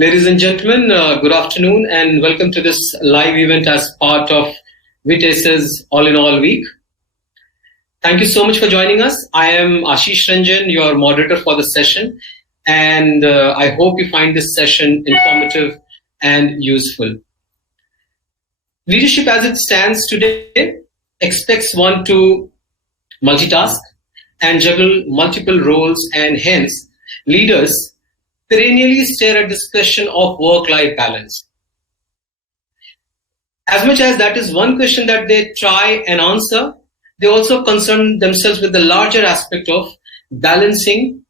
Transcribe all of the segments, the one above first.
Ladies and gentlemen, good afternoon and welcome to this live event as part of WiT Ace's All in All Week. Thank you so much for joining us. I am Ashish Ranjan, your moderator for the session, and I hope you find this session informative and useful. Leadership as it stands today expects one to multitask and juggle multiple roles, and hence leaders perennially stare at this question of work-life balance. As much as that is one question that they try and answer, they also concern themselves with the larger aspect of balancing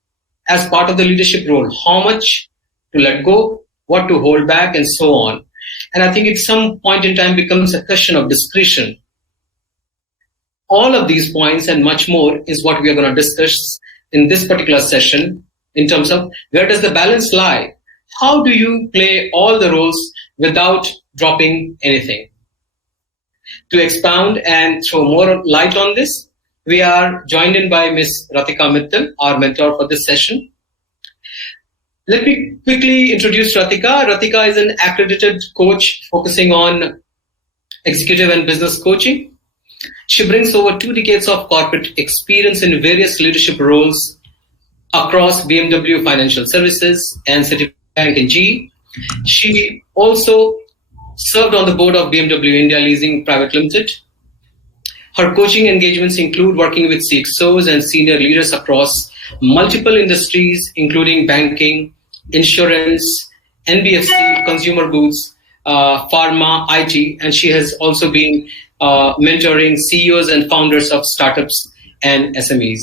as part of the leadership role, how much to let go, what to hold back, and so on. And I think at some point in time becomes a question of discretion. All of these points and much more is what we are going to discuss in this particular session in terms of where does the balance lie? How do you play all the roles without dropping anything? To expound and throw more light on this, we are joined in by Ms. Ratika Mittal, our mentor for this session. Let me quickly introduce Ratika. Ratika is an accredited coach focusing on executive and business coaching. She brings over 2 decades of corporate experience in various leadership roles across BMW Financial Services and Citibank and GE. She also served on the board of BMW India Leasing Private Limited. Her coaching engagements include working with CXOs and senior leaders across multiple industries, including banking, insurance, NBFC, consumer goods, pharma, IT, and she has also been mentoring CEOs and founders of startups and SMEs.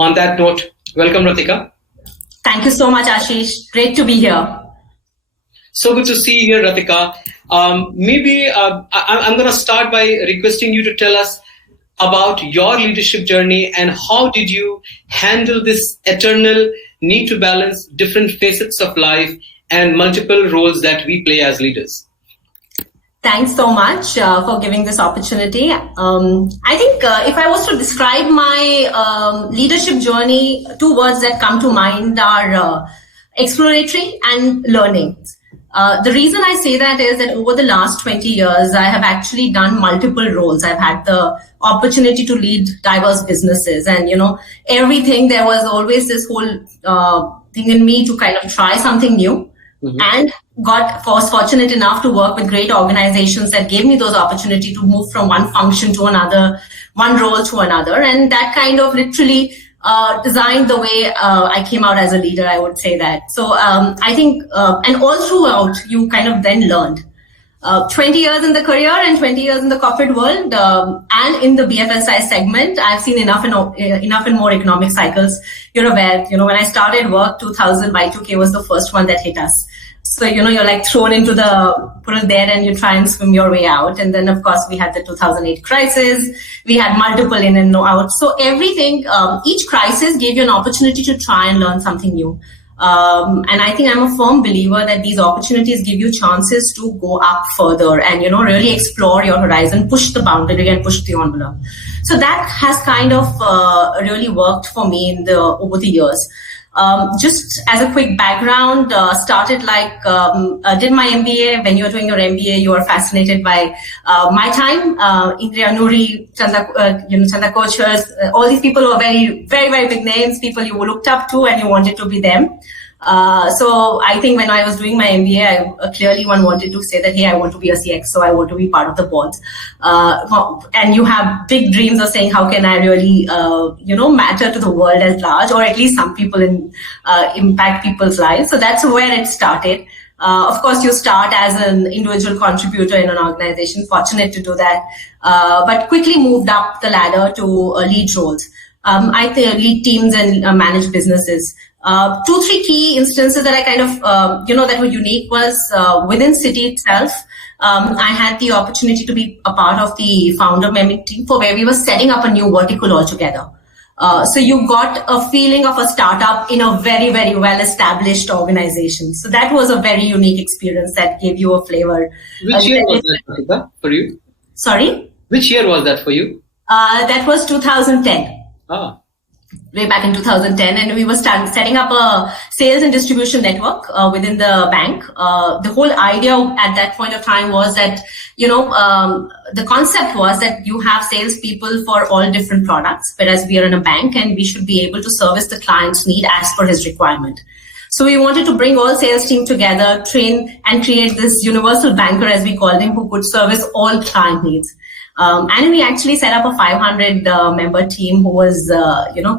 On that note, welcome, Ratika. Thank you so much, Ashish. Great to be here. So good to see you here, Ratika. I'm going to start by requesting you to tell us about your leadership journey and how did you handle this eternal need to balance different facets of life and multiple roles that we play as leaders. Thanks so much for giving this opportunity. I think if I was to describe my leadership journey, 2 words that come to mind are exploratory and learning. The reason I say that is that over the last 20 years, I have actually done multiple roles. I've had the opportunity to lead diverse businesses, and everything, there was always this whole thing in me to kind of try something new. Mm-hmm. And was fortunate enough to work with great organizations that gave me those opportunity to move from one function to another, one role to another. And that kind of literally designed the way I came out as a leader, I would say that. So I think, and all throughout, you kind of then learned. 20 years in the career and 20 years in the corporate world, and in the BFSI segment, I've seen enough and more economic cycles. You're aware, when I started work, 2000, Y2K was the first one that hit us. So, you're like thrown into the pool there and you try and swim your way out. And then, of course, we had the 2008 crisis. We had multiple in and no out. So everything, each crisis gave you an opportunity to try and learn something new. And I think I'm a firm believer that these opportunities give you chances to go up further and, really explore your horizon, push the boundary and push the envelope. So that has kind of really worked for me over the years. Just as a quick background, started did my MBA. When you're doing your MBA, you are fascinated by my time. Indriya Nuri, Chanda Kochers, all these people who are very, very, very big names, people you looked up to and you wanted to be them. So I think when I was doing my MBA, I clearly wanted to say that, hey, I want to be a CX, so I want to be part of the board. And you have big dreams of saying, how can I really, matter to the world at large, or at least some people impact people's lives. So that's where it started. Of course, you start as an individual contributor in an organization, fortunate to do that, but quickly moved up the ladder to lead roles. I lead teams and manage businesses. 2-3 key instances that I kind of, that were unique was within Citi itself. I had the opportunity to be a part of the founder memory team for where we were setting up a new vertical altogether. So you got a feeling of a startup in a very, very well-established organization. So that was a very unique experience that gave you a flavor. Which year was that, Ratika, for you? Sorry? Which year was that for you? That was 2010. Ah. way back in 2010, and we were setting up a sales and distribution network within the bank. The whole idea at that point of time was that, the concept was that you have salespeople for all different products, whereas we are in a bank and we should be able to service the client's need as per his requirement. So we wanted to bring all sales team together, train and create this universal banker, as we called him, who could service all client needs. And we actually set up a 500 member team who was,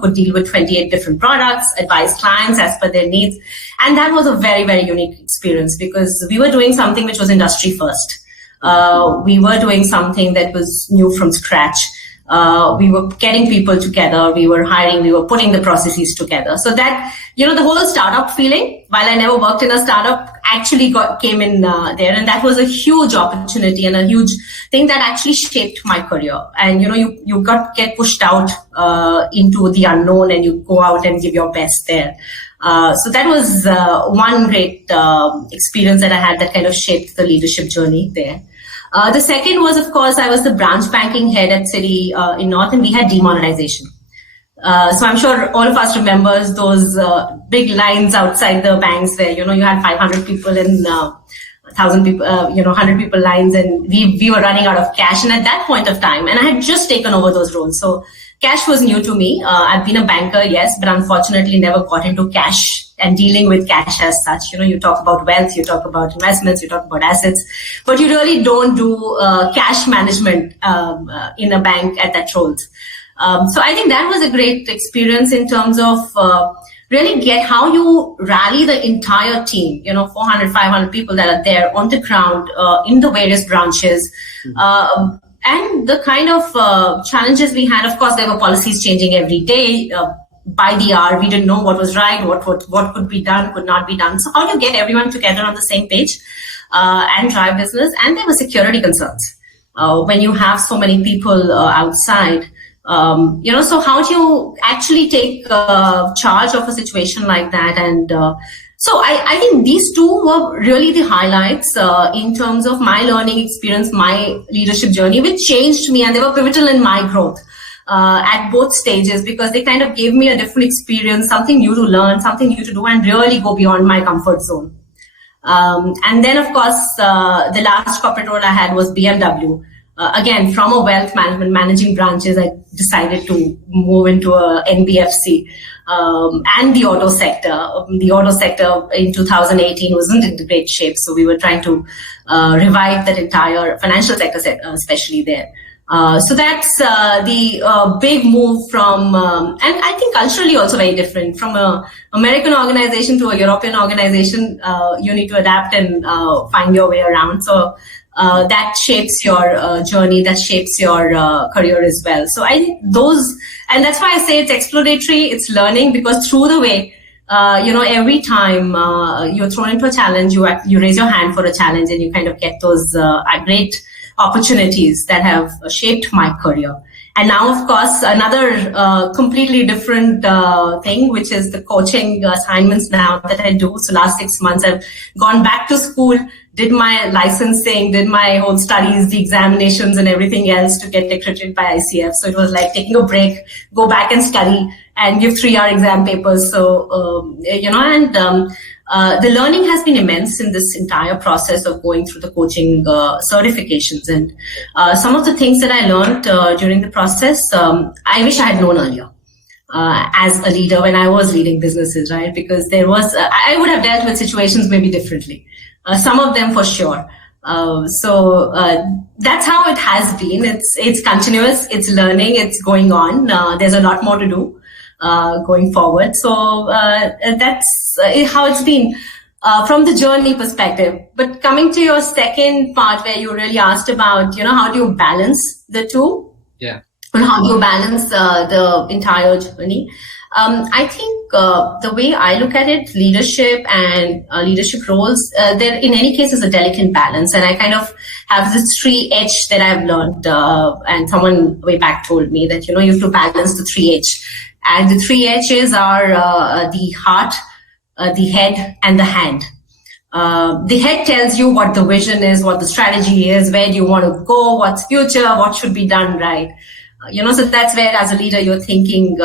could deal with 28 different products, advise clients as per their needs. And that was a very, very unique experience because we were doing something which was industry first. We were doing something that was new from scratch. We were getting people together, we were hiring, we were putting the processes together. So that, the whole startup feeling, while I never worked in a startup, actually came in there. And that was a huge opportunity and a huge thing that actually shaped my career. And, you get pushed out into the unknown and you go out and give your best there. So that was one great experience that I had that kind of shaped the leadership journey there. The second was, of course, I was the branch banking head at Citi in North, and we had demonetization. So I'm sure all of us remembers those big lines outside the banks where, you had 500 people and 1,000 people, 100 people lines, and we were running out of cash. And at that point of time, and I had just taken over those roles. So cash was new to me. I've been a banker, yes, but unfortunately never got into cash and dealing with cash as such. You talk about wealth, you talk about investments, you talk about assets, but you really don't do cash management in a bank at that role. So I think that was a great experience in terms of really get how you rally the entire team, 400, 500 people that are there on the ground in the various branches. And the kind of challenges we had, of course, there were policies changing every day. By the hour, we didn't know what was right, what could be done, could not be done. So how do you get everyone together on the same page and drive business? And there were security concerns. When you have so many people outside, so how do you actually take charge of a situation like that? And so I think these two were really the highlights in terms of my learning experience, my leadership journey, which changed me, and they were pivotal in my growth. At both stages, because they kind of gave me a different experience, something new to learn, something new to do, and really go beyond my comfort zone. And then, of course, the last corporate role I had was BMW. Again, from a wealth management, managing branches, I decided to move into a NBFC and the auto sector. The auto sector in 2018 wasn't in great shape, so we were trying to revive that entire financial sector, especially there. So that's the big move from, and I think culturally also very different, from a American organization to a European organization. You need to adapt and find your way around. So that shapes your journey, that shapes your career as well. So I think those, and that's why I say it's exploratory, it's learning, because through the way, every time you're thrown into a challenge, you raise your hand for a challenge, and you kind of get those great opportunities that have shaped my career. And now, of course, another completely different thing, which is the coaching assignments now that I do. So last 6 months, I've gone back to school, did my licensing, did my whole studies, the examinations and everything else to get accredited by ICF. So it was like taking a break, go back and study and give 3-hour exam papers. So, the learning has been immense in this entire process of going through the coaching certifications. And some of the things that I learned during the process, I wish I had known earlier as a leader when I was leading businesses, right? Because I would have dealt with situations maybe differently. Some of them for sure. So that's how it has been. It's continuous, it's learning, it's going on. There's a lot more to do going forward. So that's how it's been from the journey perspective. But coming to your second part where you really asked about, how do you balance the two? Yeah. And how do you balance the entire journey? I think the way I look at it, leadership and leadership roles, there in any case is a delicate balance. And I kind of have this 3H that I've learned, and someone way back told me that, you have to balance the 3H. And the 3 H's are the heart, the head, and the hand. The head tells you what the vision is, what the strategy is, where do you want to go, what's future, what should be done right. So that's where as a leader you're thinking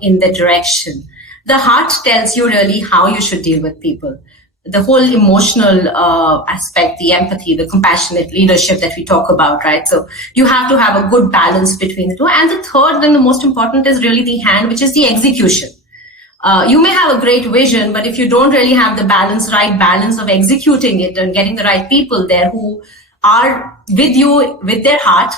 in the direction. The heart tells you really how you should deal with people. The whole emotional aspect, the empathy, the compassionate leadership that we talk about, right? So you have to have a good balance between the two. And the third and the most important is really the hand, which is the execution. You may have a great vision, but if you don't really have the right balance of executing it and getting the right people there who are with you with their heart,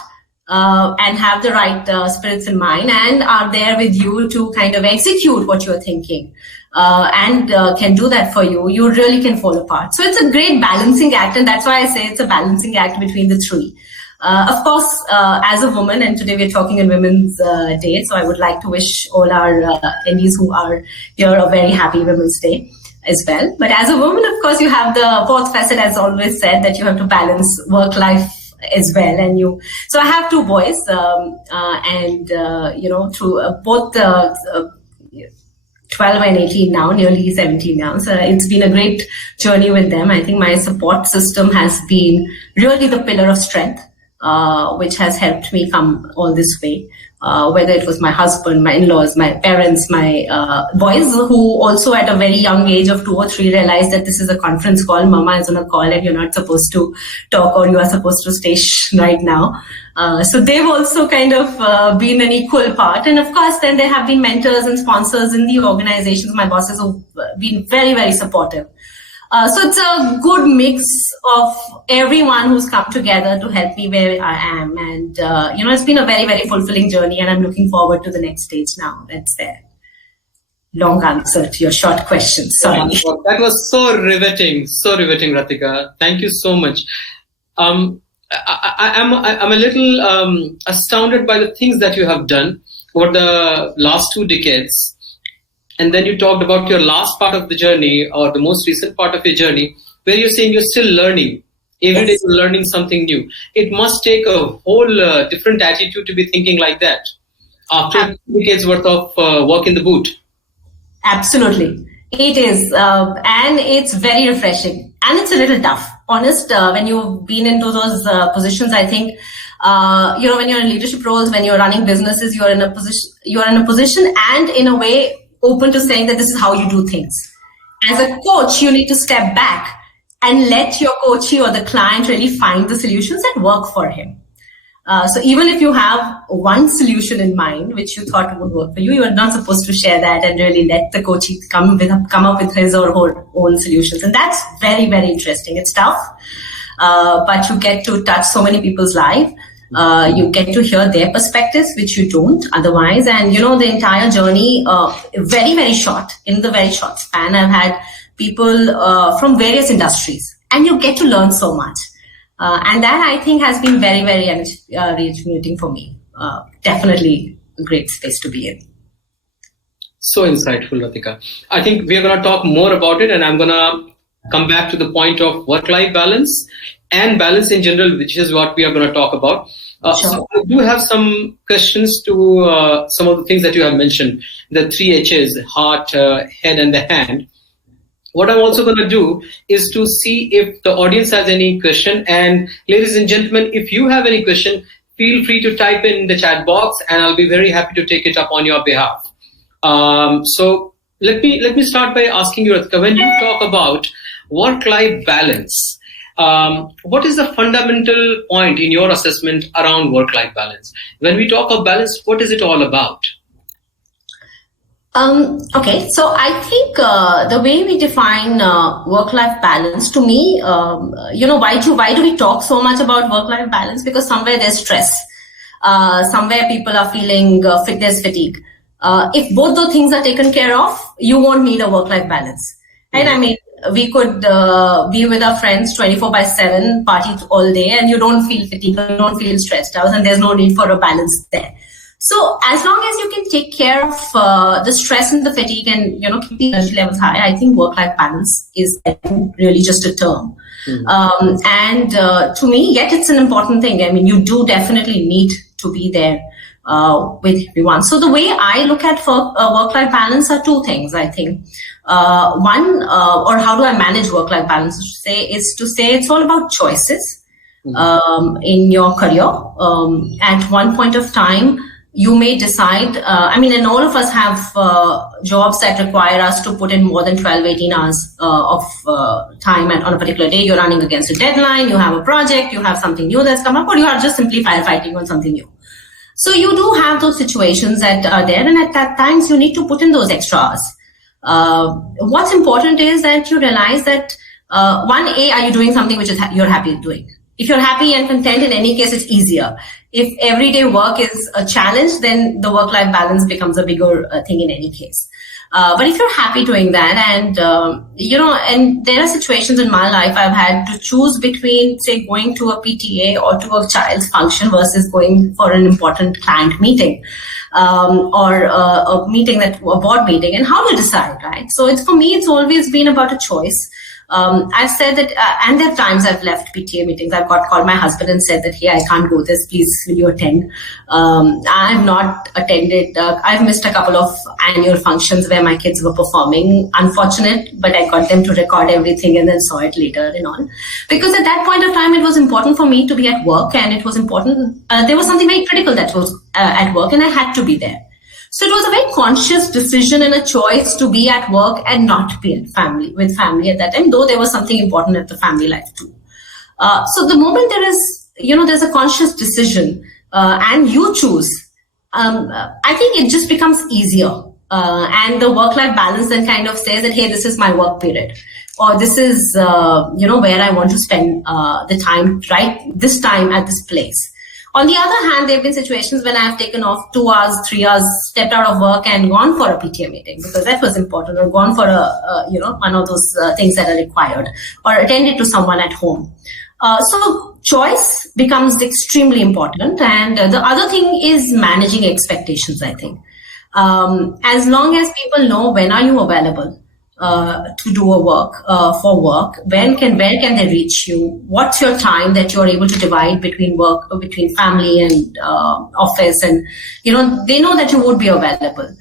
and have the right spirits in mind and are there with you to kind of execute what you're thinking, and can do that for you, you really can fall apart. So it's a great balancing act, and that's why I say it's a balancing act between the three. Of course, as a woman, and today we're talking on Women's Day, so I would like to wish all our attendees who are here a very happy Women's Day as well. But as a woman, of course, you have the fourth facet, as always said, that you have to balance work-life as well. And so I have two boys, and through both 12 and 18 now, nearly 17 now. So it's been a great journey with them. I think my support system has been really the pillar of strength, which has helped me come all this way. Whether it was my husband, my in-laws, my parents, my boys, who also at a very young age of 2 or 3 realized that this is a conference call, mama is on a call and you're not supposed to talk, or you are supposed to stay right now. So they've also kind of been an equal part. And of course, then there have been mentors and sponsors in the organizations, my bosses, who've been very, very supportive. So it's a good mix of everyone who's come together to help me where I am. And, it's been a very, very fulfilling journey, and I'm looking forward to the next stage now. That's there. Long answer to your short question. Sorry. That was so riveting, Ratika. Thank you so much. I'm a little astounded by the things that you have done over the last 2 decades. And then you talked about your last part of the journey, or the most recent part of your journey, where you're saying you're still learning. Every day you're learning something new. It must take a whole different attitude to be thinking like that after 2 decades worth of work in the boot. Absolutely. It is. And it's very refreshing. And it's a little tough. Honest, when you've been into those positions, I think, when you're in leadership roles, when you're running businesses, you're in a position and in a way open to saying that this is how you do things. As a coach, you need to step back and let your coachee or the client really find the solutions that work for him. So even if you have one solution in mind, which you thought would work for you, you are not supposed to share that and really let the coachee come up with his or her own solutions. And that's very, very interesting. It's tough, but you get to touch so many people's lives. You get to hear their perspectives, which you don't otherwise. And, the entire journey, very, very short, in the very short span, I've had people from various industries, and you get to learn so much. And that, I think, has been very, very rejuvenating for me. Definitely a great space to be in. So insightful, Ratika. I think we're going to talk more about it, and I'm going to come back to the point of work-life balance and balance in general, which is what we are going to talk about. Sure. So I do have some questions to some of the things that you have mentioned, the 3 H's, heart, head, and the hand. What I'm also going to do is to see if the audience has any question. And ladies and gentlemen, if you have any question, feel free to type in the chat box, and I'll be very happy to take it up on your behalf. So let me start by asking you, Ratika, when you talk about work-life balance, what is the fundamental point in your assessment around work-life balance? When we talk of balance, what is it all about? Okay, so I think the way we define work-life balance, to me, why do we talk so much about work-life balance? Because somewhere there's stress. Somewhere people are feeling fitness fatigue. If both those things are taken care of, you won't need a work-life balance. And I mean, we could be with our friends 24/7, party all day, and you don't feel fatigued, you don't feel stressed out, and there's no need for a balance there. So as long as you can take care of the stress and the fatigue and, keep the energy levels high, I think work-life balance is really just a term. And to me, yet it's an important thing. I mean, you do definitely need to be there with everyone. So the way I look at work-life balance are 2 things, I think. One, or how do I manage work-life balance, is to say it's all about choices in your career. At one point of time, you may decide, and all of us have jobs that require us to put in more than 12, 18 hours of time on a particular day. You're running against a deadline, you have a project, you have something new that's come up, or you are just simply firefighting on something new. So you do have those situations that are there, and at that times you need to put in those extra hours. What's important is that you realize that are you doing something which you're happy doing? If you're happy and content, in any case, it's easier. If everyday work is a challenge, then the work-life balance becomes a bigger thing in any case. But if you're happy doing that, and and there are situations in my life I've had to choose between, say, going to a PTA or to a child's function versus going for an important client meeting, or a board meeting, and how to decide, right? So for me, it's always been about a choice. I've said that, and there are times I've left PTA meetings. I've called my husband and said that, hey, I can't go this. Please, will you attend? I've not attended. I've missed a couple of annual functions where my kids were performing. Unfortunate, but I got them to record everything and then saw it later and on. Because at that point of time, it was important for me to be at work, and it was important. There was something very critical that was at work, and I had to be there. So it was a very conscious decision and a choice to be at work and not be with family at that time, though there was something important at the family life too. So the moment there's a conscious decision and you choose, I think it just becomes easier. And the work-life balance then kind of says that, hey, this is my work period, or this is, where I want to spend the time, right? This time at this place. On the other hand, there have been situations when I have taken off 2 hours, 3 hours, stepped out of work and gone for a PTA meeting because that was important, or gone for one of those things that are required, or attended to someone at home. So choice becomes extremely important. And the other thing is managing expectations, I think. As long as people know when are you available to do for work, where can they reach you, what's your time that you're able to divide between work, between family and office, and they know that you would be available.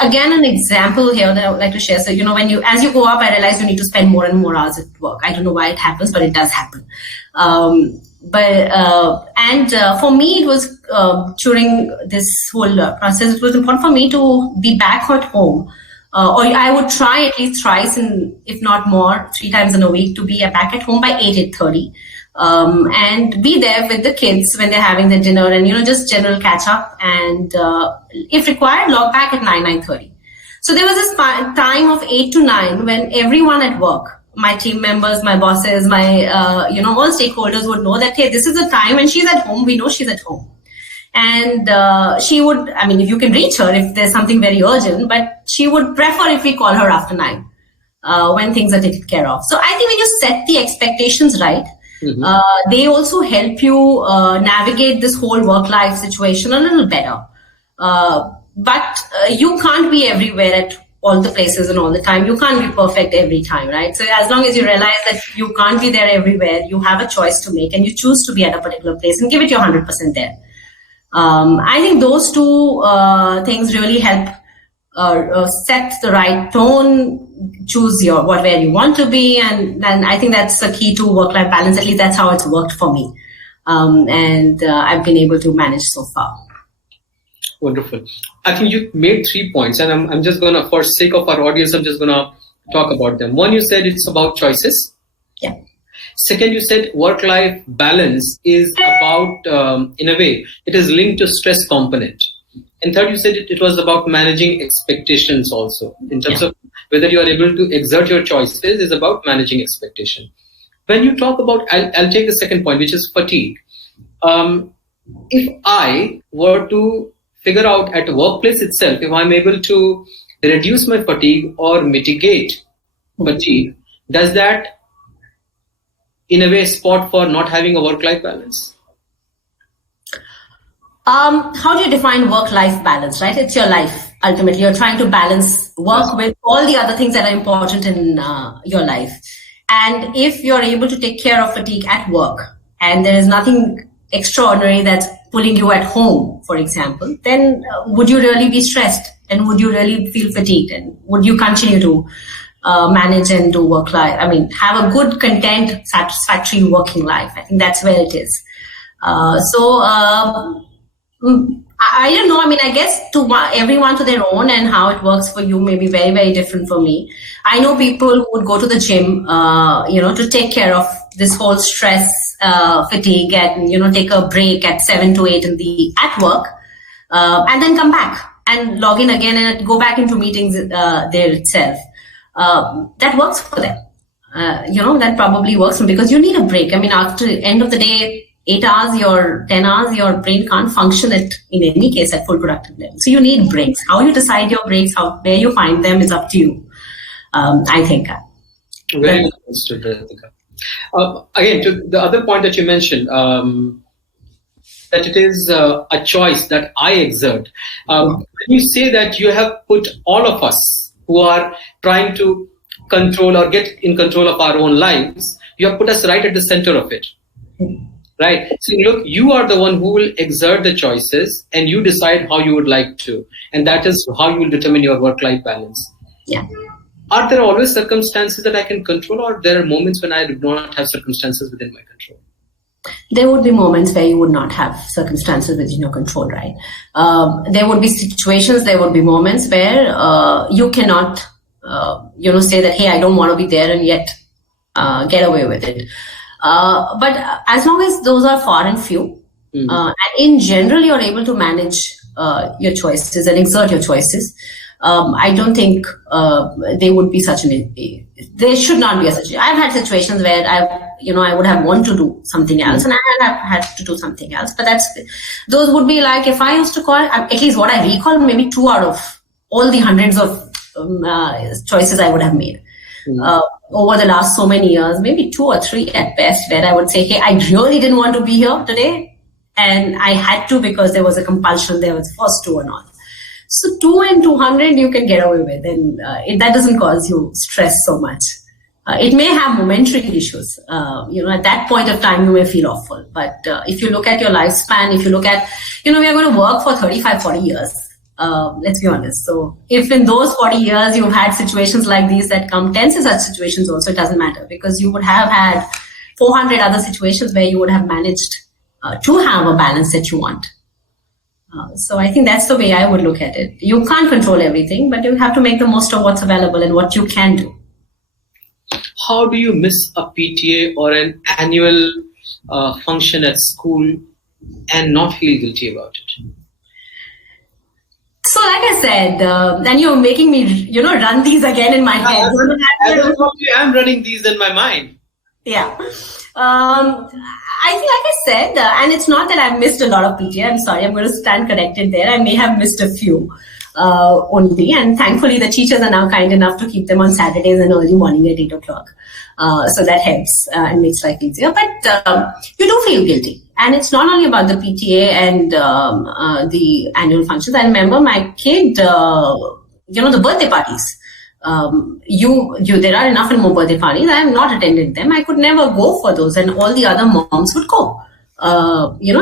Again, an example here that I would like to share. So as you go up, I realize you need to spend more and more hours at work. I don't know why it happens, but it does happen. For me, it was during this whole process, it was important for me to be back at home. Or I would try at least thrice, if not more, 3 times in a week, to be back at home by 8:30, and be there with the kids when they're having their dinner, and just general catch up, and if required, log back at 9:30. So there was this time of 8 to 9 when everyone at work, my team members, my bosses, my all stakeholders would know that, hey, this is the time when she's at home. We know she's at home. And she would, if you can reach her if there's something very urgent, but she would prefer if we call her after 9 when things are taken care of. So I think when you set the expectations right, they also help you navigate this whole work-life situation a little better. But you can't be everywhere at all the places and all the time. You can't be perfect every time, right? So as long as you realize that you can't be there everywhere, you have a choice to make, and you choose to be at a particular place and give it your 100% there. I think those two things really help set the right tone, choose where you want to be, and I think that's the key to work-life balance. At least that's how it's worked for me, and I've been able to manage so far. Wonderful. I think you made 3 points, and I'm just gonna, for sake of our audience, I'm just gonna talk about them. One, you said it's about choices. Yeah. Second, you said work-life balance is about, in a way, it is linked to stress component. And third, you said it was about managing expectations also, in terms of whether you are able to exert your choices is about managing expectation. When you talk about, I'll take the second point, which is fatigue. If I were to figure out at the workplace itself, if I'm able to reduce my fatigue or mitigate fatigue, does that in a way spot for not having a work-life balance? How do you define work-life balance, right? It's your life. Ultimately, you're trying to balance work with all the other things that are important in your life. And if you're able to take care of fatigue at work, and there is nothing extraordinary that's pulling you at home, for example, then would you really be stressed? And would you really feel fatigued? And would you continue to manage and do work life? Have a good, content, satisfactory working life. I think that's where it is. I don't know. I mean, I guess everyone to their own, and how it works for you may be very, very different for me. I know people who would go to the gym, to take care of this whole stress, fatigue, and, take a break at 7 to 8 at work, and then come back and log in again and go back into meetings there itself. That works for them. That probably works because you need a break. I mean, after the end of the day, 8 hours or 10 hours, your brain can't function in any case at full productive level. So you need breaks. How you decide your breaks, where you find them is up to you, I think. Very understood, Ratika. Again, to the other point that you mentioned, that it is a choice that I exert. When you say that you have put all of us who are trying to control or get in control of our own lives, you have put us right at the center of it. Right. So look, you are the one who will exert the choices and you decide how you would like to. And that is how you will determine your work-life balance. Yeah. Are there always circumstances that I can control, or there are moments when I do not have circumstances within my control? There would be moments where you would not have circumstances within your control, right? There would be situations, there would be moments where you cannot, say that, hey, I don't want to be there and yet get away with it. But as long as those are far and few, and in general you're able to manage your choices and exert your choices, I don't think there would be there should not be such. I've had situations where I would have wanted to do something else and I have had to do something else. But those would be like, if I used to call, at least what I recall, maybe 2 out of all the hundreds of choices I would have made. Over the last so many years, maybe 2 or 3 at best, where I would say, hey, I really didn't want to be here today. And I had to because there was a compulsion, there was forced to or not. So 2 and 200 you can get away with, and that doesn't cause you stress so much. It may have momentary issues. At that point of time, you may feel awful. But if you look at your lifespan, if you look at, we are going to work for 35, 40 years. Let's be honest. So if in those 40 years you've had situations like these that come tense in such situations also, it doesn't matter, because you would have had 400 other situations where you would have managed to have a balance that you want. So I think that's the way I would look at it. You can't control everything, but you have to make the most of what's available and what you can do. How do you miss a PTA or an annual function at school and not feel guilty about it? So like I said, and you're making me, run these again in my head. I'm running these in my mind. Yeah. I think, like I said, and it's not that I've missed a lot of PTA. I'm sorry, I'm going to stand corrected there. I may have missed a few only. And thankfully, the teachers are now kind enough to keep them on Saturdays and early morning at 8 o'clock. So that helps and makes life easier. But you do feel guilty. And it's not only about the PTA and the annual functions. I remember my kid, the birthday parties. There are enough and more birthday parties. I have not attended them. I could never go for those, and all the other moms would go.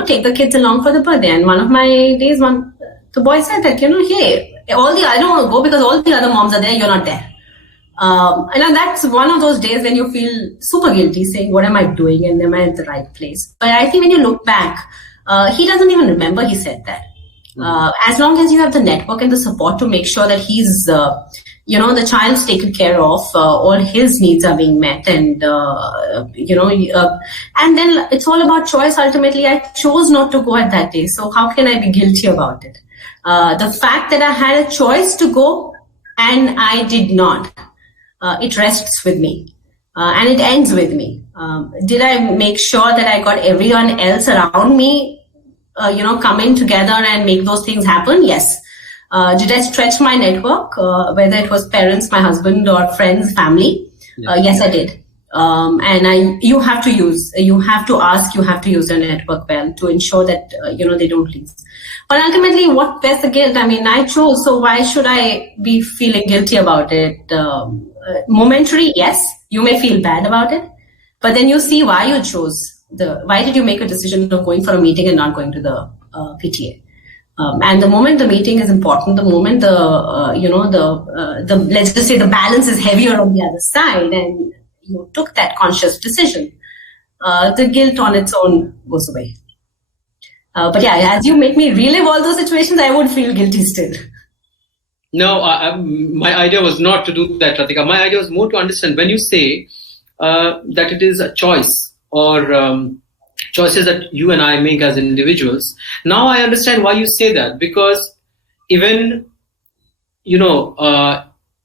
Take the kids along for the birthday. And one of my days, the boy said that, hey, I don't want to go because all the other moms are there. You're not there. And that's one of those days when you feel super guilty, saying, what am I doing? And am I at the right place? But I think when you look back, he doesn't even remember he said that. As long as you have the network and the support to make sure that he's, the child's taken care of, all his needs are being met, and, and then it's all about choice. Ultimately, I chose not to go at that day. So how can I be guilty about it? The fact that I had a choice to go and I did not, it rests with me and it ends with me. Did I make sure that I got everyone else around me, coming together and make those things happen? Yes. Did I stretch my network, whether it was parents, my husband, or friends, family? Yes, I did. And you have to use your network well to ensure that, they don't leave. But ultimately, where's the guilt? I mean, I chose, so why should I be feeling guilty about it? Momentary, yes, you may feel bad about it, but then you see why you chose why did you make a decision of going for a meeting and not going to the PTA? And the moment the meeting is important, the moment let's just say the balance is heavier on the other side, and you took that conscious decision, the guilt on its own goes away. But yeah, as you make me relive all those situations, I would feel guilty still. No, my idea was not to do that, Ratika. My idea was more to understand when you say that it is a choice or choices that you and I make as individuals. Now I understand why you say that, because even,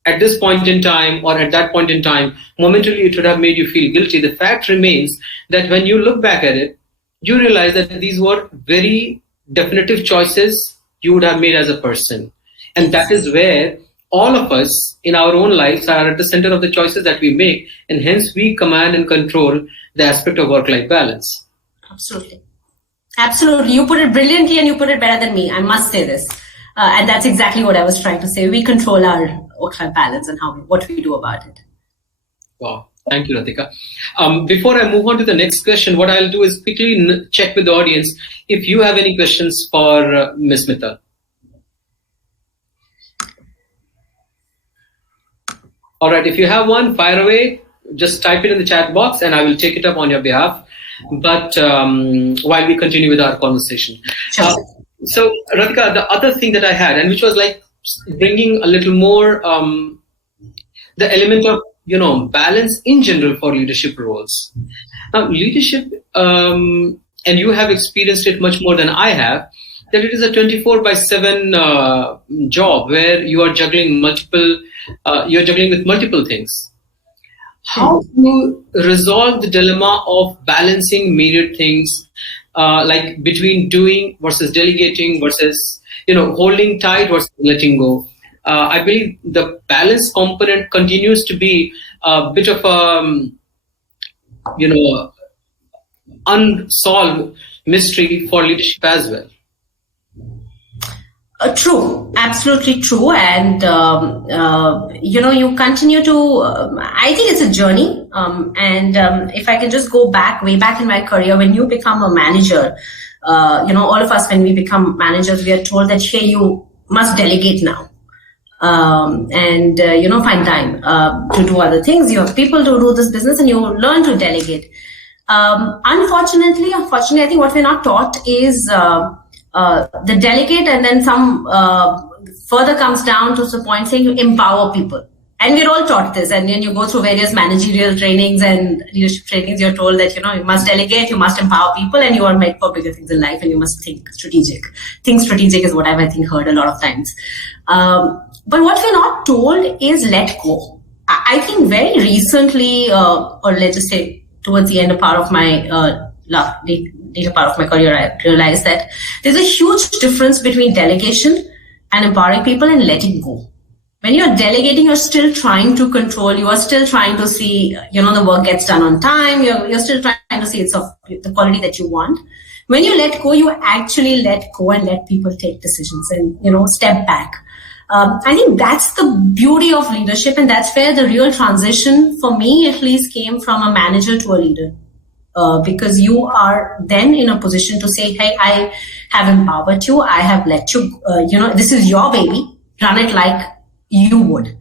at this point in time or at that point in time, momentarily it would have made you feel guilty. The fact remains that when you look back at it, you realize that these were very definitive choices you would have made as a person. And that is where all of us in our own lives are at the center of the choices that we make. And hence we command and control the aspect of work-life balance. Absolutely. Absolutely. You put it brilliantly and you put it better than me. I must say this. And that's exactly what I was trying to say. We control our work-life balance and what we do about it. Wow. Thank you, Ratika. Before I move on to the next question, what I'll do is quickly check with the audience if you have any questions for Ms. Mittal. All right, if you have one, fire away. Just type it in the chat box and I will take it up on your behalf. But while we continue with our conversation. Sure. So, Ratika, the other thing that I had, and which was like bringing a little more the element of, balance in general for leadership roles. Now, leadership, and you have experienced it much more than I have, that it is a 24/7 job where you are juggling with multiple things. How do you resolve the dilemma of balancing myriad things, like between doing versus delegating versus, holding tight versus letting go? I believe the balance component continues to be a bit of unsolved mystery for leadership as well. True, absolutely true. And, you continue to, I think it's a journey. If I can just go way back in my career, when you become a manager, all of us, when we become managers, we are told that, hey, you must delegate now. Find time to do other things. You have people to do this business and you learn to delegate. Unfortunately, I think what we're not taught is the delegate, and then some further comes down to the point saying you empower people. And we're all taught this. And then you go through various managerial trainings and leadership trainings, you're told that, you must delegate, you must empower people, and you are made for bigger things in life, and you must think strategic. Think strategic is what I've, I think, heard a lot of times. But what we're not told is let go. I think very recently, or let's just say towards the end part of my later part of my career, I realized that there's a huge difference between delegation and empowering people and letting go. When you're delegating, you're still trying to control. You are still trying to see, the work gets done on time. You're still trying to see it's of the quality that you want. When you let go, you actually let go and let people take decisions and, step back. I think that's the beauty of leadership, and that's where the real transition, for me at least, came from a manager to a leader. Because you are then in a position to say, hey, I have empowered you. I have let you, this is your baby. Run it like you would.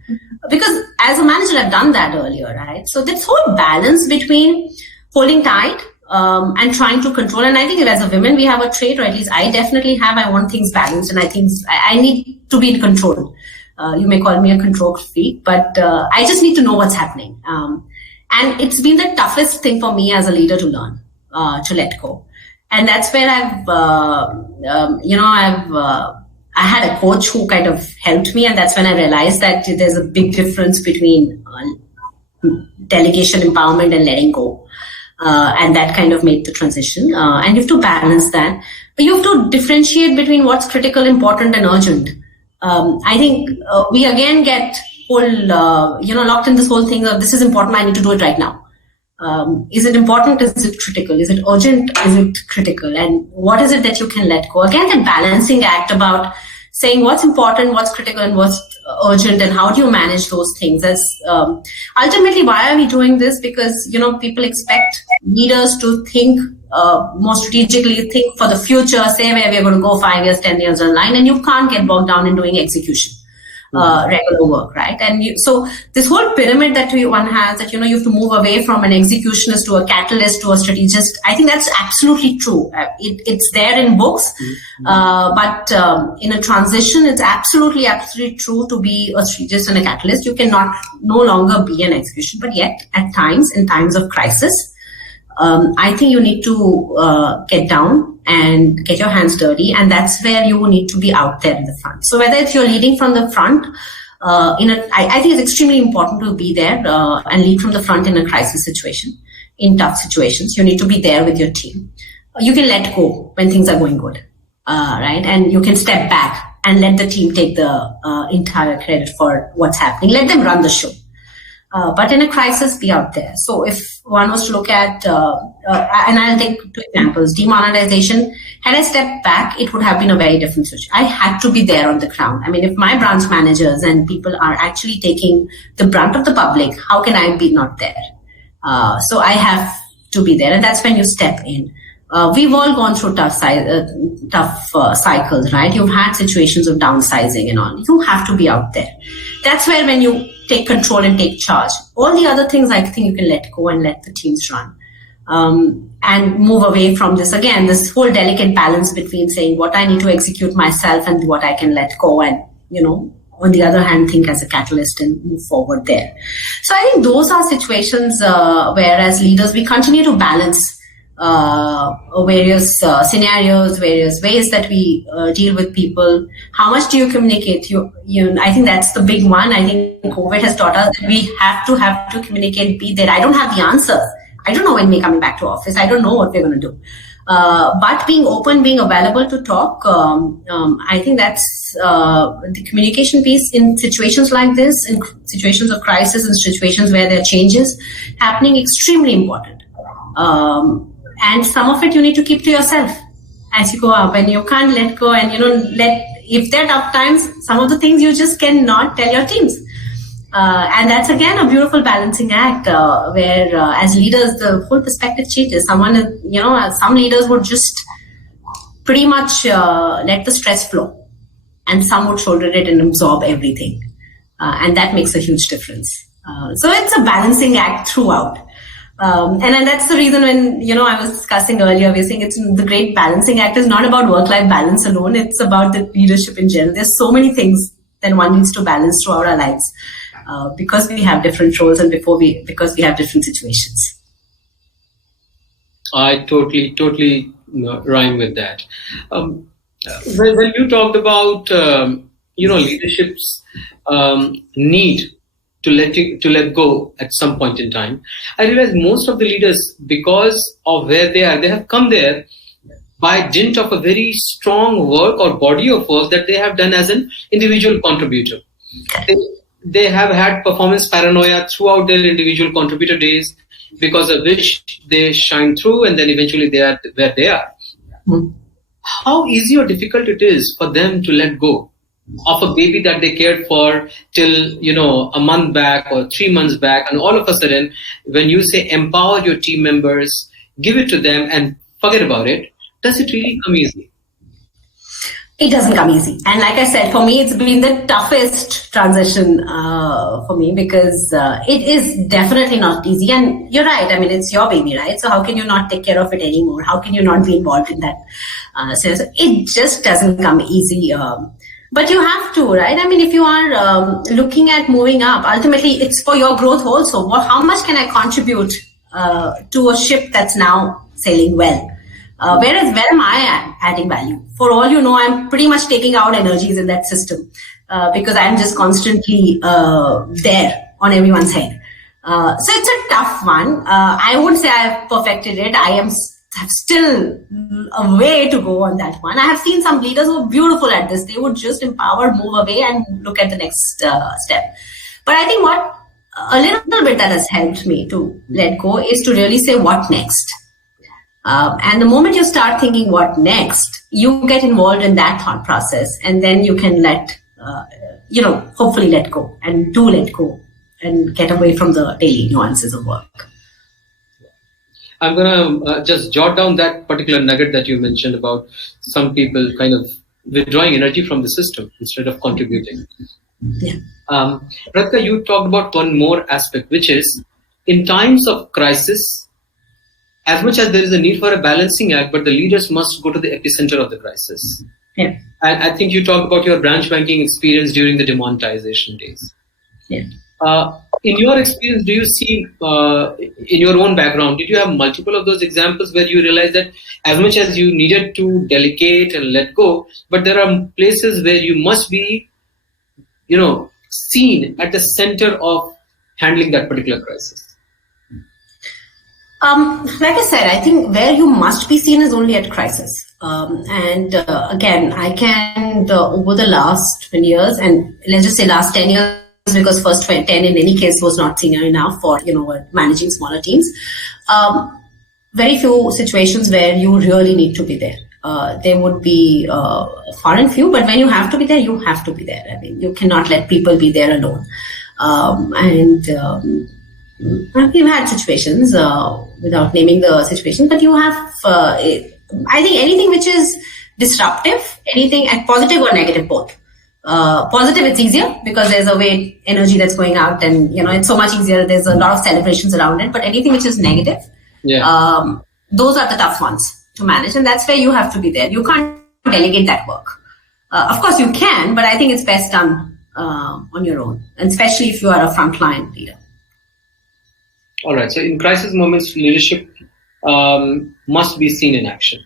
Because as a manager, I've done that earlier, right? So this whole balance between holding tight and trying to control. And I think as a woman, we have a trait, or at least I definitely have. I want things balanced, and I think I need to be in control. You may call me a control freak, but I just need to know what's happening. And it's been the toughest thing for me as a leader to learn, to let go. And that's where I had a coach who kind of helped me. And that's when I realized that there's a big difference between delegation, empowerment, and letting go. And that kind of made the transition. And you have to balance that. But you have to differentiate between what's critical, important, and urgent. I think we again get locked in this whole thing of this is important, I need to do it right now. Is it important? Is it critical? Is it urgent? Is it critical? And what is it that you can let go? Again, the balancing act about saying what's important, what's critical, and what's urgent, and how do you manage those things? That's ultimately why are we doing this? Because, people expect leaders to think more strategically, think for the future, say where we're going to go 5 years, 10 years down the line, and you can't get bogged down in doing execution. regular work, right? And so this whole pyramid that one has, that, you have to move away from an executionist to a catalyst to a strategist. I think that's absolutely true. It's there in books, but in a transition, it's absolutely true to be a strategist and a catalyst. You cannot no longer be an execution, but yet at times, in times of crisis, I think you need to get down and get your hands dirty, and that's where you need to be out there in the front. So whether it's you're leading from the front, I think it's extremely important to be there and lead from the front in a crisis situation, in tough situations. You need to be there with your team. You can let go when things are going good, right? And you can step back and let the team take the entire credit for what's happening. Let them run the show. But in a crisis, be out there. So if one was to look at, and I'll take 2 examples, demonetization, had I stepped back, it would have been a very different situation. I had to be there on the ground. I mean, if my branch managers and people are actually taking the brunt of the public, how can I be not there? So I have to be there, and that's when you step in. We've all gone through tough cycles, right? You've had situations of downsizing and all. You have to be out there. That's where when you take control and take charge. All the other things I think you can let go and let the teams run. And move away from this, again, this whole delicate balance between saying what I need to execute myself and what I can let go, and, on the other hand, think as a catalyst and move forward there. So I think those are situations where as leaders, we continue to balance various scenarios, various ways that we deal with people. How much do you communicate? I think that's the big one. I think COVID has taught us that we have to communicate, be there. I don't have the answers. I don't know when we're coming back to office. I don't know what we're going to do. But being open, being available to talk, I think that's the communication piece in situations like this, in situations of crisis, in situations where there are changes happening, extremely important. And some of it you need to keep to yourself as you go up, and you can't let go. And if there are tough times, some of the things you just cannot tell your teams. And that's again a beautiful balancing act where as leaders, the whole perspective changes. Some leaders would just pretty much let the stress flow, and some would shoulder it and absorb everything. And that makes a huge difference. So it's a balancing act throughout. And that's the reason when, I was discussing earlier, we're saying it's the great balancing act is not about work-life balance alone. It's about the leadership in general. There's so many things that one needs to balance throughout our lives because we have different roles and because we have different situations. I totally rhyme with that. When you talked about, leadership's need to let go at some point in time, I realized most of the leaders, because of where they are, they have come there by dint of a very strong work or body of work that they have done as an individual contributor. They have had performance paranoia throughout their individual contributor days, because of which they shine through, and then eventually they are where they are. Mm-hmm. How easy or difficult it is for them to let go of a baby that they cared for till, a month back or 3 months back, and all of a sudden, when you say empower your team members, give it to them and forget about it, does it really come easy? It doesn't come easy. And like I said, for me, it's been the toughest transition for me, because it is definitely not easy. And you're right. I mean, it's your baby, right? So how can you not take care of it anymore? How can you not be involved in that sense? It just doesn't come easy. But you have to, right? I mean, if you are looking at moving up, ultimately it's for your growth also. How much can I contribute to a ship that's now sailing well? Where am I adding value? For all you know, I'm pretty much taking out energies in that system because I'm just constantly there on everyone's head. So it's a tough one. I would say I've perfected it. I have still a way to go on that one. I have seen some leaders who are beautiful at this. They would just empower, move away, and look at the next step. But I think what a little bit that has helped me to let go is to really say what next. And the moment you start thinking what next, you get involved in that thought process, and then you can hopefully let go and do let go and get away from the daily nuances of work. I'm going to just jot down that particular nugget that you mentioned about some people kind of withdrawing energy from the system instead of contributing. Yeah. Ratika, you talked about one more aspect, which is in times of crisis, as much as there is a need for a balancing act, but the leaders must go to the epicenter of the crisis. Yeah. And I think you talked about your branch banking experience during the demonetization days. Yeah. In your experience, do you see, in your own background, did you have multiple of those examples where you realized that as much as you needed to delegate and let go, but there are places where you must be, seen at the center of handling that particular crisis? Like I said, I think where you must be seen is only at crisis. Again, I can, over the last 20 years, and let's just say last 10 years, because first 10 in any case was not senior enough for, managing smaller teams. Very few situations where you really need to be there. There would be far and few, but when you have to be there, you have to be there. I mean, you cannot let people be there alone. We've had situations, without naming the situation, but you have, I think anything which is disruptive, anything at positive or negative both. Positive, it's easier because there's a way energy that's going out, and it's so much easier. There's a lot of celebrations around it. But anything which is negative, those are the tough ones to manage, and that's where you have to be there. You can't delegate that work. Of course, you can, but I think it's best done on your own, and especially if you are a frontline leader. All right. So, in crisis moments, leadership must be seen in action.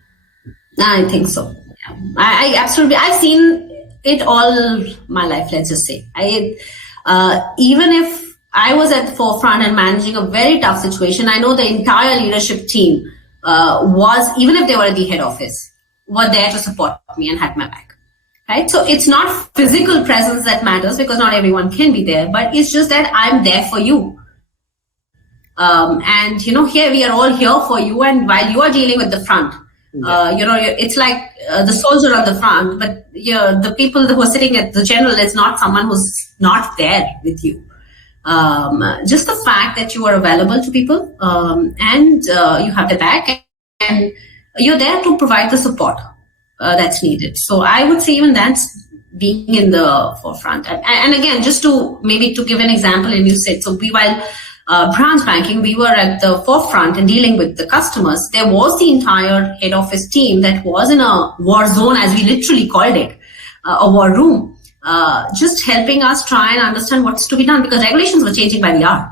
I think so. Yeah. I absolutely. I've seen it all my life, let's just say. Even if I was at the forefront and managing a very tough situation, I know the entire leadership team was, even if they were at the head office, were there to support me and had my back. Right? So it's not physical presence that matters, because not everyone can be there, but it's just that I'm there for you. Here we are all here for you, and while you are dealing with the front, it's like the soldier on the front, but the people who are sitting at the general is not someone who's not there with you. Just the fact that you are available to people, and you have the back, and you're there to provide the support that's needed. So I would say even that's being in the forefront. And again, just to give an example, and you said, so while branch banking, we were at the forefront and dealing with the customers. There was the entire head office team that was in a war zone, as we literally called it, a war room, just helping us try and understand what's to be done, because regulations were changing by the hour.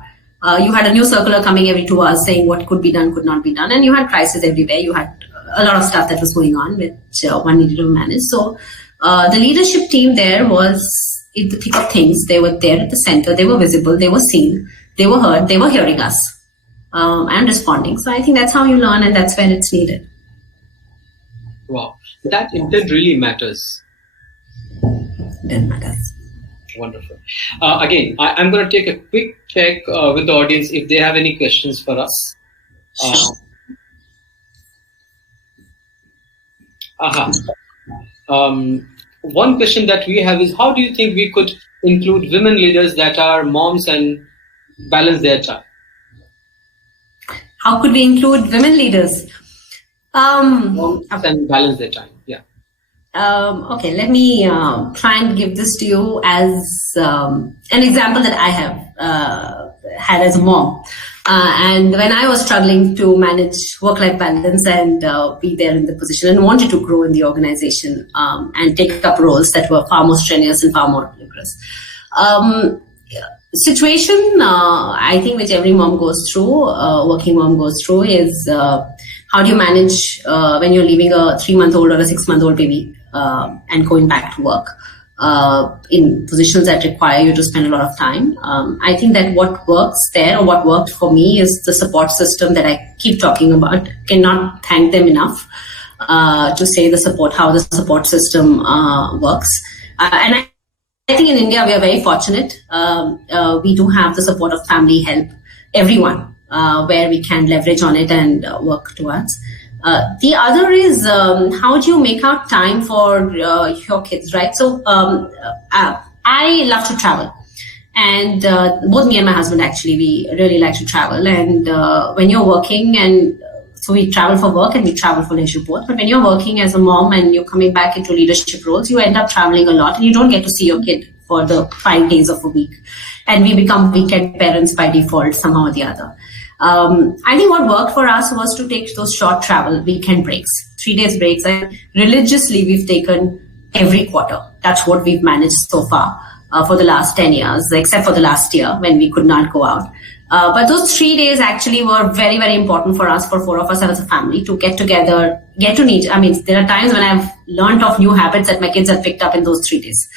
You had a new circular coming every 2 hours saying what could be done, could not be done, and you had crisis everywhere. You had a lot of stuff that was going on, which one needed to manage. So the leadership team there was in the thick of things. They were there at the center. They were visible. They were seen. They were heard, they were hearing us and responding. So I think that's how you learn, and that's when it's needed. Wow. That intent really matters. It matters. Wonderful. Again, I'm going to take a quick check with the audience if they have any questions for us. Sure. One question that we have is, how do you think we could include women leaders that are moms and balance their time? How could we include women leaders? Moms and balance their time. Yeah. Okay, let me try and give this to you as an example that I have had as a mom. And when I was struggling to manage work-life balance and be there in the position and wanted to grow in the organization and take up roles that were far more strenuous and far more rigorous. Situation, I think, which every mom goes through, working mom goes through, is how do you manage when you're leaving a 3-month-old or a 6-month-old baby and going back to work in positions that require you to spend a lot of time. I think that what works there, or what worked for me, is the support system that I keep talking about. Cannot thank them enough to say how the support system works. And I think in India, we are very fortunate. We do have the support of family help, everyone, where we can leverage on it and work towards. The other is how do you make out time for your kids, right? So I love to travel. And both me and my husband, actually, we really like to travel. And when you're working, and so we travel for work and we travel for leisure both. But when you're working as a mom and you're coming back into leadership roles, you end up traveling a lot and you don't get to see your kid for the 5 days of a week. And we become weekend parents by default, somehow or the other. I think what worked for us was to take those short travel weekend breaks, 3 days breaks. And religiously, we've taken every quarter. That's what we've managed so far for the last 10 years, except for the last year when we could not go out. But those 3 days actually were very, very important for us, for 4 of us as a family, to get together, get to meet. I mean, there are times when I've learned of new habits that my kids have picked up in those 3 days.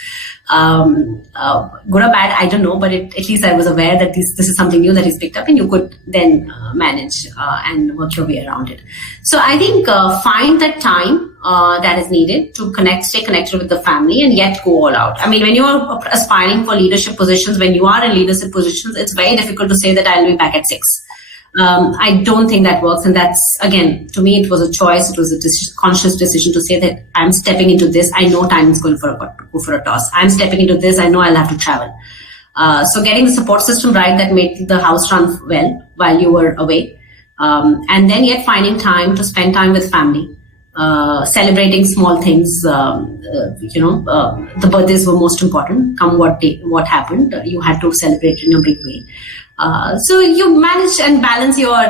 Good or bad, I don't know, but at least I was aware that this is something new that is picked up, and you could then manage and work your way around it. So I think find that time that is needed to stay connected with the family, and yet go all out. I mean, when you are aspiring for leadership positions, when you are in leadership positions, it's very difficult to say that I'll be back at 6. I don't think that works. And that's, again, to me, it was a choice. It was a conscious decision to say that I'm stepping into this. I know time is going go for a toss. I'm stepping into this. I know I'll have to travel. So getting the support system right that made the house run well while you were away. And then yet finding time to spend time with family. Celebrating small things, the birthdays were most important. Come what happened, you had to celebrate in a big way. So you manage and balance your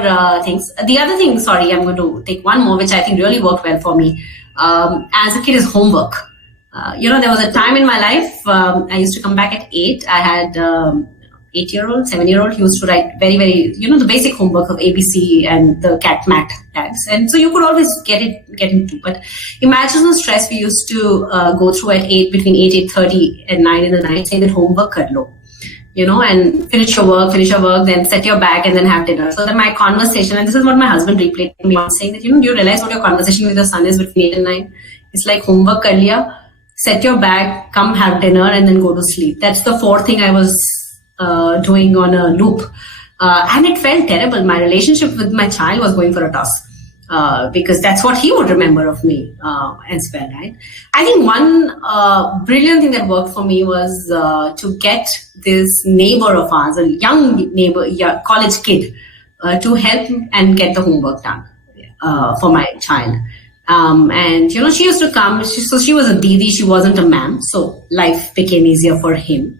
things. The other thing, sorry, I'm going to take one more, which I think really worked well for me. As a kid, is homework. There was a time in my life, I used to come back at 8. I had 8-year-old, 7-year-old, he used to write very, very, the basic homework of ABC and the cat-mat tags. And so you could always get into. But imagine the stress we used to go through at 8, between 8:30 and 9 in the night, saying that homework kar lo, and finish your work, then set your bag and then have dinner. So that my conversation, and this is what my husband replayed to me once, saying that, do you realize what your conversation with your son is between 8 and 9? It's like homework kar liya, set your bag, come have dinner, and then go to sleep. That's the 4th thing I was doing on a loop. And it felt terrible. My relationship with my child was going for a toss. Because that's what he would remember of me as well, right? I think one brilliant thing that worked for me was to get this neighbor of ours, a young neighbor, college kid, to help and get the homework done for my child. And she used to come. She was a didi. She wasn't a ma'am, so life became easier for him.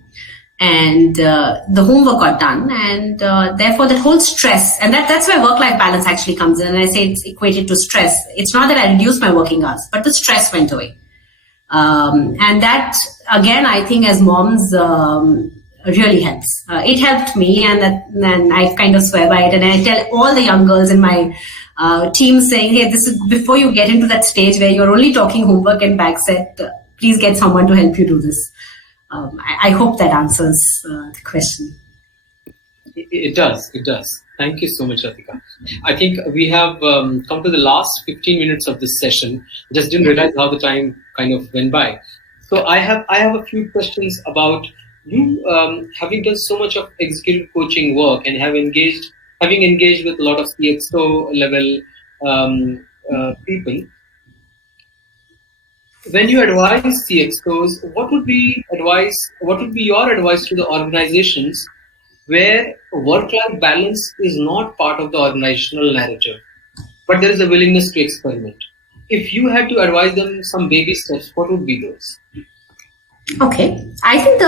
And the homework got done, and therefore that whole stress, and that's where work-life balance actually comes in. And I say it's equated to stress. It's not that I reduced my working hours, but the stress went away. And that, again, I think as moms, really helps. It helped me, and I kind of swear by it. And I tell all the young girls in my team, saying, hey, this is before you get into that stage where you're only talking homework and bag set, please get someone to help you do this. I hope that answers the question. It does. Thank you so much, Ratika. I think we have come to the last 15 minutes of this session. Just didn't realize how the time kind of went by. So I have a few questions about you, having done so much of executive coaching work and having engaged with a lot of CXO level people. When you advise CXOs, what would be your advice to the organizations where work-life balance is not part of the organizational narrative, but there is a willingness to experiment? If you had to advise them some baby steps, what would be those? Okay, I think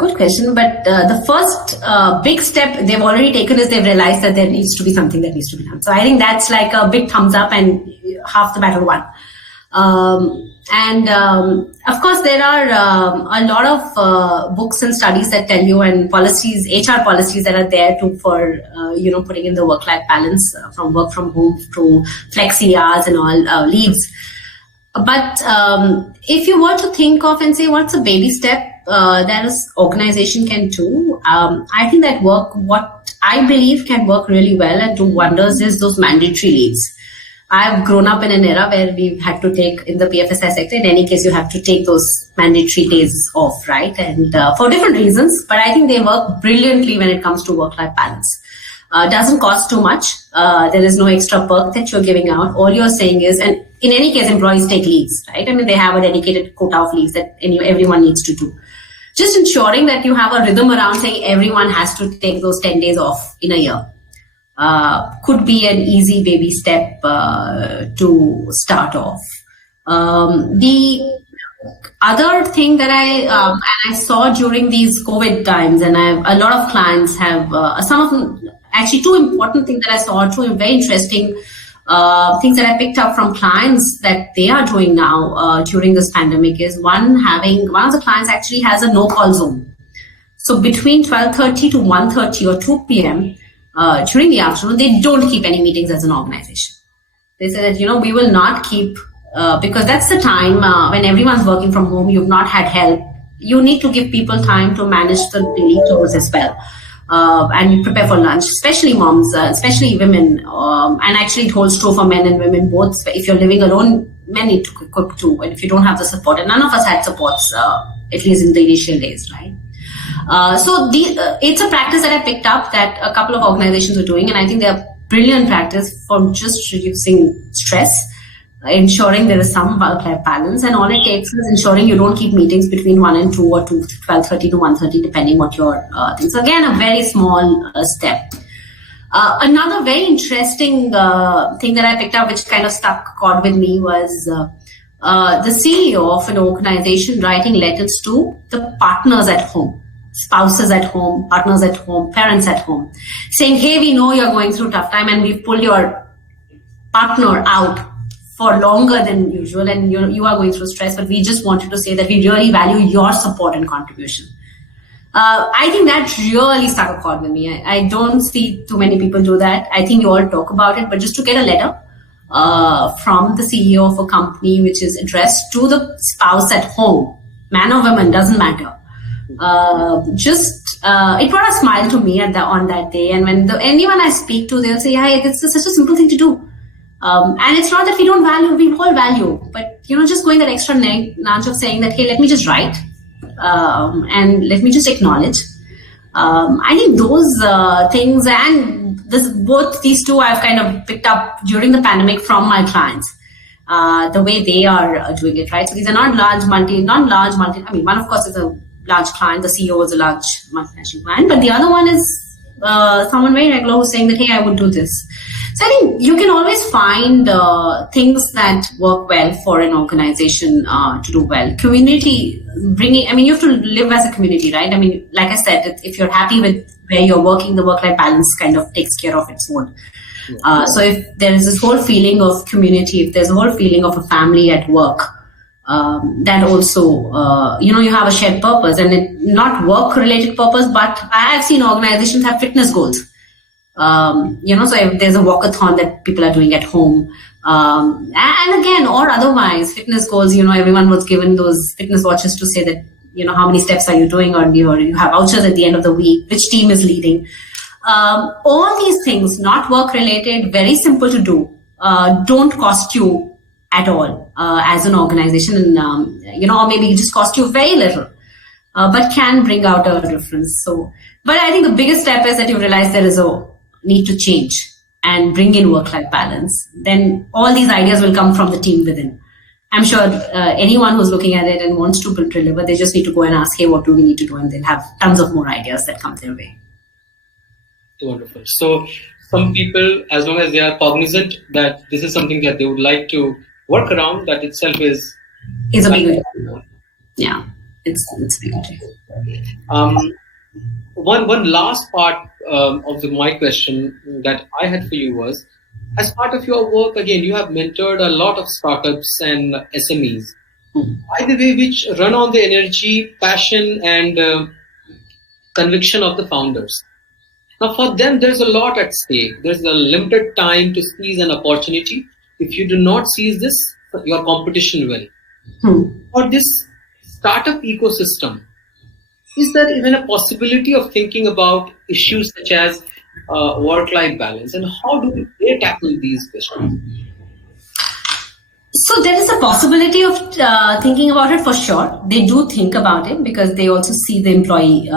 good question, but the first big step they've already taken is they've realized that there needs to be something that needs to be done. So I think that's like a big thumbs up and half the battle won. Of course, there are a lot of books and studies that tell you, and policies, HR policies that are there for putting in the work-life balance from work from home to flexi hours and all leaves. But if you were to think of and say what's a baby step that an organization can do, I think that what I believe can work really well and do wonders is those mandatory leaves. I've grown up in an era where we've had to take, in the PFSI sector, in any case, you have to take those mandatory days off, right? And for different reasons, but I think they work brilliantly when it comes to work-life balance. Doesn't cost too much. There is no extra perk that you're giving out. All you're saying is, and in any case, employees take leaves, right? I mean, they have a dedicated quota of leaves that everyone needs to do. Just ensuring that you have a rhythm around saying everyone has to take those 10 days off in a year. Could be an easy baby step to start off. The other thing that I saw during these COVID times, and a lot of clients have some of them, actually two important things that I saw, two very interesting things that I picked up from clients that they are doing now during this pandemic is one of the clients actually has a no-call zone. So between 12:30 to 1:30 or 2 p.m. During the afternoon, they don't keep any meetings as an organization. They say that, we will not keep, because that's the time when everyone's working from home, you've not had help. You need to give people time to manage the daily chores as well. And prepare for lunch, especially moms, especially women. And actually it holds true for men and women both. If you're living alone, men need to cook too. And if you don't have the support, and none of us had supports, at least in the initial days, right? So it's a practice that I picked up that a couple of organizations are doing, and I think they're brilliant practice for just reducing stress, ensuring there is some work-life balance, and all it takes is ensuring you don't keep meetings between 1 and 2 or 12:30 to 1:30, depending what your things. So again, a very small step. Another very interesting thing that I picked up, which kind of stuck chord with me, was the CEO of an organization writing letters to the partners at home. Spouses at home, partners at home, parents at home, saying, hey, we know you're going through a tough time and we've pulled your partner out for longer than usual and you are going through stress, but we just wanted to say that we really value your support and contribution. I think that really stuck a chord with me. I don't see too many people do that. I think you all talk about it, but just to get a letter from the CEO of a company which is addressed to the spouse at home, man or woman, doesn't matter. It brought a smile to me on that day. And when anyone I speak to, they'll say, "Hey, it's such a simple thing to do." And it's not that we don't value; we all value. But just going that extra nudge of saying that, "Hey, let me just write, and let me just acknowledge." I think those things and both these two I've kind of picked up during the pandemic from my clients. The way they are doing it, right? So these are not large multi. I mean, one of course is a large client, the CEO is a large multinational client, but the other one is someone very regular who's saying that, hey, I would do this. So I think you can always find things that work well for an organization to do well. Community bringing, you have to live as a community, right? Like I said, if you're happy with where you're working, the work-life balance kind of takes care of its own. So if there is this whole feeling of community, if there's a whole feeling of a family at work, that also, you have a shared purpose and not work-related purpose, but I have seen organizations have fitness goals. So if there's a walkathon that people are doing at home, and again, or otherwise, fitness goals, everyone was given those fitness watches to say that, how many steps are you doing, or you have vouchers at the end of the week, which team is leading. All these things, not work-related, very simple to do, don't cost you at all as an organization, and or maybe just cost you very little, but can bring out a difference. So, but I think the biggest step is that you realize there is a need to change and bring in work-life balance. Then all these ideas will come from the team within. I'm sure anyone who's looking at it and wants to deliver, they just need to go and ask, hey, what do we need to do? And they'll have tons of more ideas that come their way. Wonderful. So some people, as long as they are cognizant that this is something that they would like to work around, that itself is a big deal. Yeah, it's a big deal. One last part of my question that I had for you was, as part of your work, again, you have mentored a lot of startups and SMEs, by the way, which run on the energy, passion, and conviction of the founders. Now, for them, there's a lot at stake. There's a limited time to seize an opportunity. If you do not seize this, your competition will. For this startup ecosystem, is there even a possibility of thinking about issues such as work-life balance, and how do they tackle these questions? So there is a possibility of thinking about it for sure. They do think about it because they also see the employee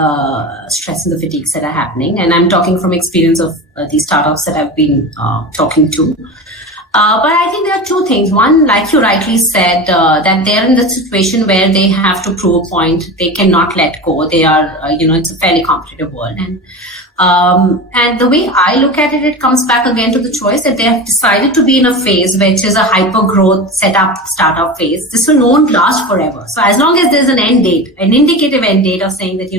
stress and the fatigues that are happening. And I'm talking from experience of these startups that I've been talking to. But I think there are two things. One, like you rightly said, that they're in the situation where they have to prove a point. They cannot let go. They are, it's a fairly competitive world. And the way I look at it, it comes back again to the choice that they have decided to be in a phase which is a hyper growth setup startup phase. This will not last forever. So as long as there's an end date, an indicative end date of saying that,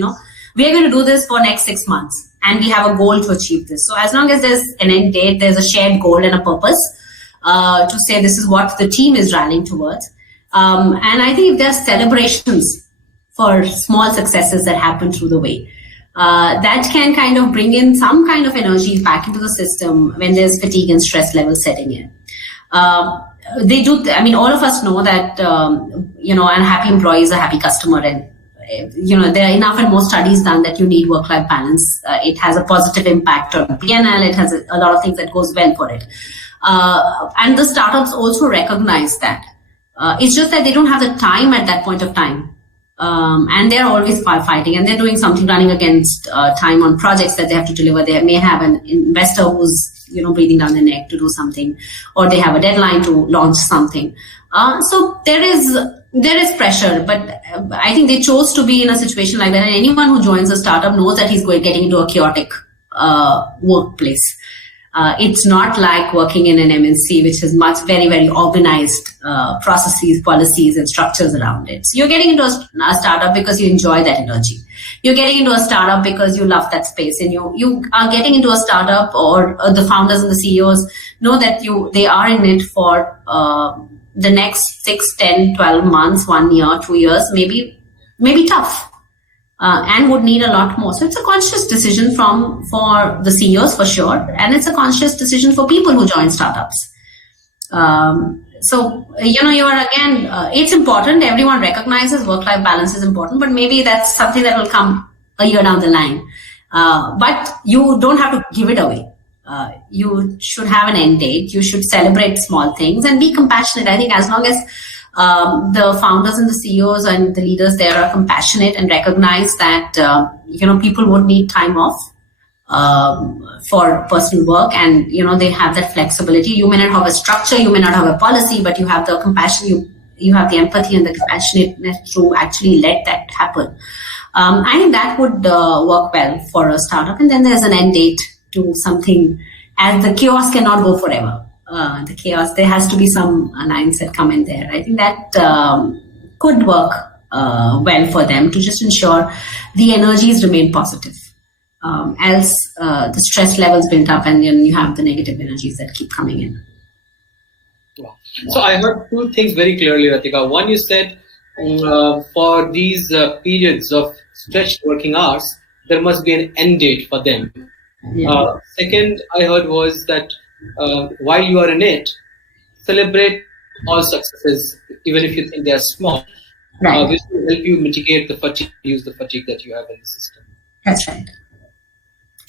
we are going to do this for next 6 months and we have a goal to achieve this. So as long as there's an end date, there's a shared goal and a purpose to say this is what the team is rallying towards. And I think if there are celebrations for small successes that happen through the way, that can kind of bring in some kind of energy back into the system when there's fatigue and stress levels setting in. They do, all of us know that, a happy employee is a happy customer, and there are enough and more studies done that you need work-life balance. It has a positive impact on P&L. It has a lot of things that goes well for it. And the startups also recognize that. It's just that they don't have the time at that point of time. And they're always fighting, and they're doing something, running against time on projects that they have to deliver. They may have an investor who's, breathing down their neck to do something, or they have a deadline to launch something. So there is pressure, but I think they chose to be in a situation like that. And anyone who joins a startup knows that he's getting into a chaotic workplace. It's not like working in an MNC, which has very, very organized processes, policies, and structures around it. So you're getting into a startup because you enjoy that energy. You're getting into a startup because you love that space, and you are getting into a startup, or the founders and the CEOs know that they are in it for the next 6, 10, 12 months, 1 year, 2 years, maybe tough. And would need a lot more. So it's a conscious decision for the CEOs for sure, and it's a conscious decision for people who join startups. So you are again. It's important. Everyone recognizes work-life balance is important, but maybe that's something that will come a year down the line. But you don't have to give it away. You should have an end date. You should celebrate small things and be compassionate. I think as long as the founders and the CEOs and the leaders there are compassionate and recognize that people would need time off for personal work, and they have that flexibility. You may not have a structure, you may not have a policy, but you have the compassion, you have the empathy and the compassionateness to actually let that happen. I think that would work well for a startup. And then there's an end date to something, and the chaos cannot go forever. The chaos, there has to be some lines that come in there. I think that could work well for them to just ensure the energies remain positive. Else the stress levels build up, and then you have the negative energies that keep coming in. Wow. So I heard two things very clearly, Ratika. One, you said for these periods of stretched working hours, there must be an end date for them. Yeah. Second, I heard was that while you are in it, celebrate all successes, even if you think they are small, right. Which will help you mitigate the fatigue, use the fatigue that you have in the system. That's right.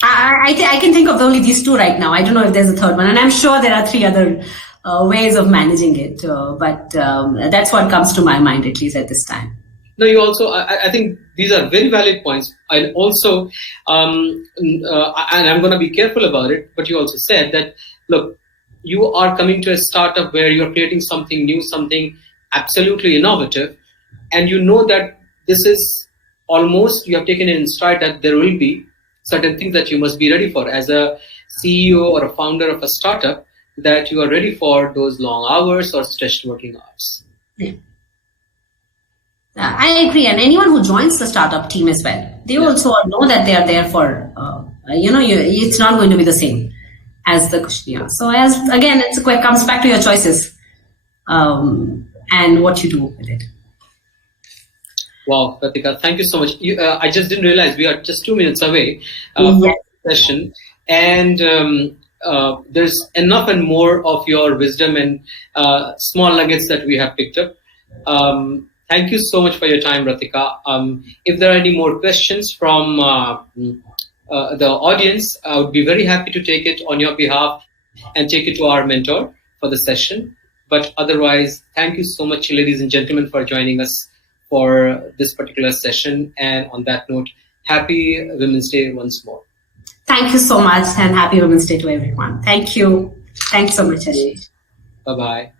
I can think of only these two right now. I don't know if there's a third one, and I'm sure there are 3 other ways of managing it, but that's what comes to my mind, at least at this time. No, you also, I think these are very valid points. And also, and I'm going to be careful about it, but you also said that, look, you are coming to a startup where you're creating something new, something absolutely innovative, and you know that this is almost, you have taken it in stride that there will be certain things that you must be ready for as a CEO or a founder of a startup, that you are ready for those long hours or stretched working hours. Yeah. I agree, and anyone who joins the startup team as well, they also know that they are there for, it's not going to be the same as the Kushniya. So again, it comes back to your choices and what you do with it. Wow, Ratika, thank you so much. I just didn't realize we are just 2 minutes away from the session, and there's enough and more of your wisdom and small nuggets that we have picked up. Thank you so much for your time, Ratika. If there are any more questions from the audience, I would be very happy to take it on your behalf and take it to our mentor for the session. But otherwise, thank you so much, ladies and gentlemen, for joining us for this particular session. And on that note, happy Women's Day once more. Thank you so much, and happy Women's Day to everyone. Thank you. Thanks so much, Ashish. Bye-bye.